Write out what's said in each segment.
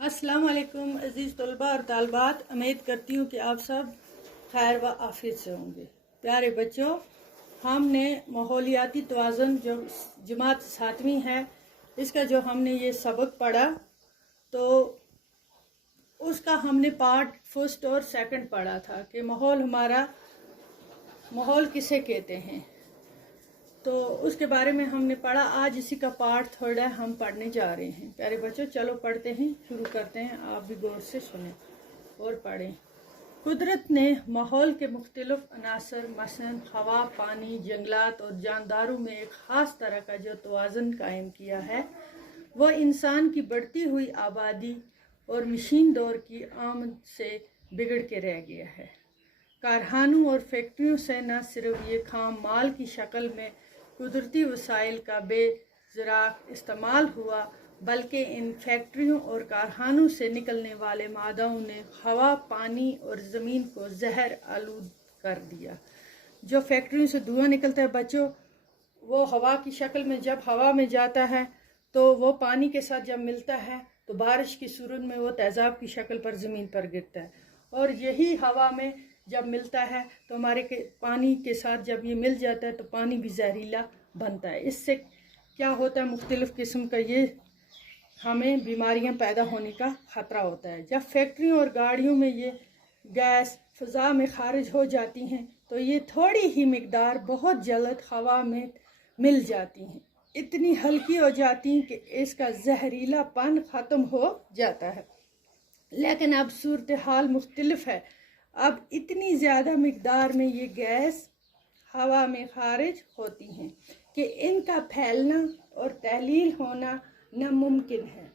अस्सलाम वालेकुम अज़ीज़ तलबा और तालबात। उम्मीद करती हूँ कि आप सब खैर व आफियत से होंगे। प्यारे बच्चों, हमने माहौलियाती तवाज़ुन जो जमात 7वीं है, इसका जो हमने ये सबक पढ़ा तो उसका हमने पार्ट फर्स्ट और सेकंड पढ़ा था कि माहौल किसे कहते हैं। तो उसके बारे में हमने पढ़ा। आज इसी का पार्ट थर्ड है, हम पढ़ने जा रहे हैं। प्यारे बच्चों, चलो पढ़ते हैं, शुरू करते हैं। आप भी गौर से सुने और पढ़ें। कुदरत ने माहौल के मुख्तलिफ अनासर मसलन हवा, पानी, जंगलात और जानदारों में एक ख़ास तरह का जो तवाज़ुन कायम किया है, वह इंसान की बढ़ती हुई आबादी और मशीन दौर की आमद से बिगड़ के रह गया है। कारखानों और फैक्ट्रियों से न सिर्फ ये खाम माल की शक्ल में कुदरती वसाइल का बेज़राक इस्तेमाल हुआ, बल्कि इन फैक्ट्रियों और कारखानों से निकलने वाले मादाओं ने हवा, पानी और ज़मीन को जहर आलूद कर दिया। जो फैक्ट्रियों से धुआं निकलता है बच्चों, वो हवा की शक्ल में जब हवा में जाता है तो वो पानी के साथ जब मिलता है तो बारिश की सूरत में वो तेज़ाब की शक्ल पर ज़मीन पर गिरता है। और यही हवा में जब मिलता है तो हमारे पानी के साथ जब ये मिल जाता है तो पानी भी जहरीला बनता है। इससे क्या होता है, मुख्तलिफ़ किस्म का ये हमें बीमारियां पैदा होने का ख़तरा होता है। जब फैक्ट्रियों और गाड़ियों में ये गैस फ़ज़ा में खारिज हो जाती हैं तो ये थोड़ी ही मिकदार बहुत जल्द हवा में मिल जाती हैं, इतनी हल्की हो जाती हैं कि इसका जहरीलापन ख़त्म हो जाता है। लेकिन अब सूरत हाल मुख्तलिफ है। अब इतनी ज़्यादा मिकदार में ये गैस हवा में खारिज होती हैं कि इनका फैलना और तहलील होना नामुमकिन है।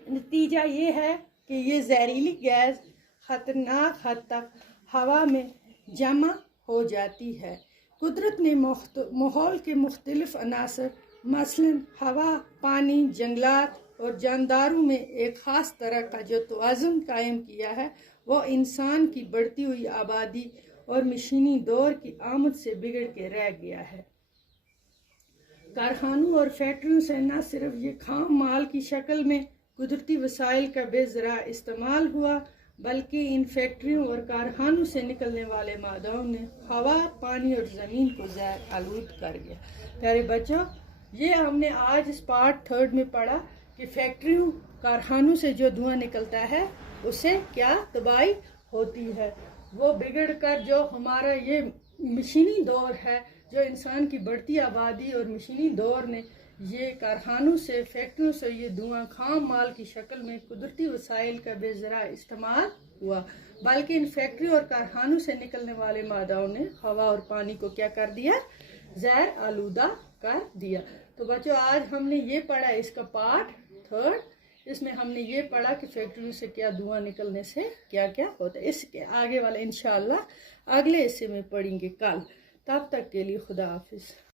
नतीजा ये है कि ये जहरीली गैस ख़तरनाक हद तक हवा में जमा हो जाती है। कुदरत ने माहौल के मुख्तलिफ अनासर मसलन हवा, पानी, जंगलात और जानदारों में एक ख़ास तरह का जो तवाज़ुन कायम किया है, वो इंसान की बढ़ती हुई आबादी और मशीनी दौर की आमद से बिगड़ के रह गया है। कारखानों और फैक्ट्रियों से न सिर्फ ये खाम माल की शक्ल में कुदरती वसाइल का बेज़रा इस्तेमाल हुआ, बल्कि इन फैक्ट्रियों और कारखानों से निकलने वाले मादाओं ने हवा, पानी और ज़मीन को ज़हर आलूद कर दिया। प्यारे बच्चों, ये हमने आज इस पार्ट थर्ड में पढ़ा कि फैक्ट्रियों, कारखानों से जो धुआं निकलता है उससे क्या तबाही होती है। वो बिगड़ कर जो हमारा ये मशीनी दौर है, जो इंसान की बढ़ती आबादी और मशीनी दौर ने ये कारखानों से, फैक्ट्रियों से ये धुआं खाम माल की शक्ल में कुदरती वसाइल का बेज़रा इस्तेमाल हुआ, बल्कि इन फैक्ट्रियों और कारखानों से निकलने वाले मादाओं ने हवा और पानी को क्या कर दिया, जहर आलूदा कर दिया। तो बच्चों, आज हमने ये पढ़ा इसका पार्ट थर्ड। इसमें हमने ये पढ़ा कि फैक्ट्रियों से क्या धुआं निकलने से क्या क्या होता है। इसके आगे वाला इंशाअल्लाह अगले हिस्से में पढ़ेंगे कल। तब तक के लिए खुदा हाफिज।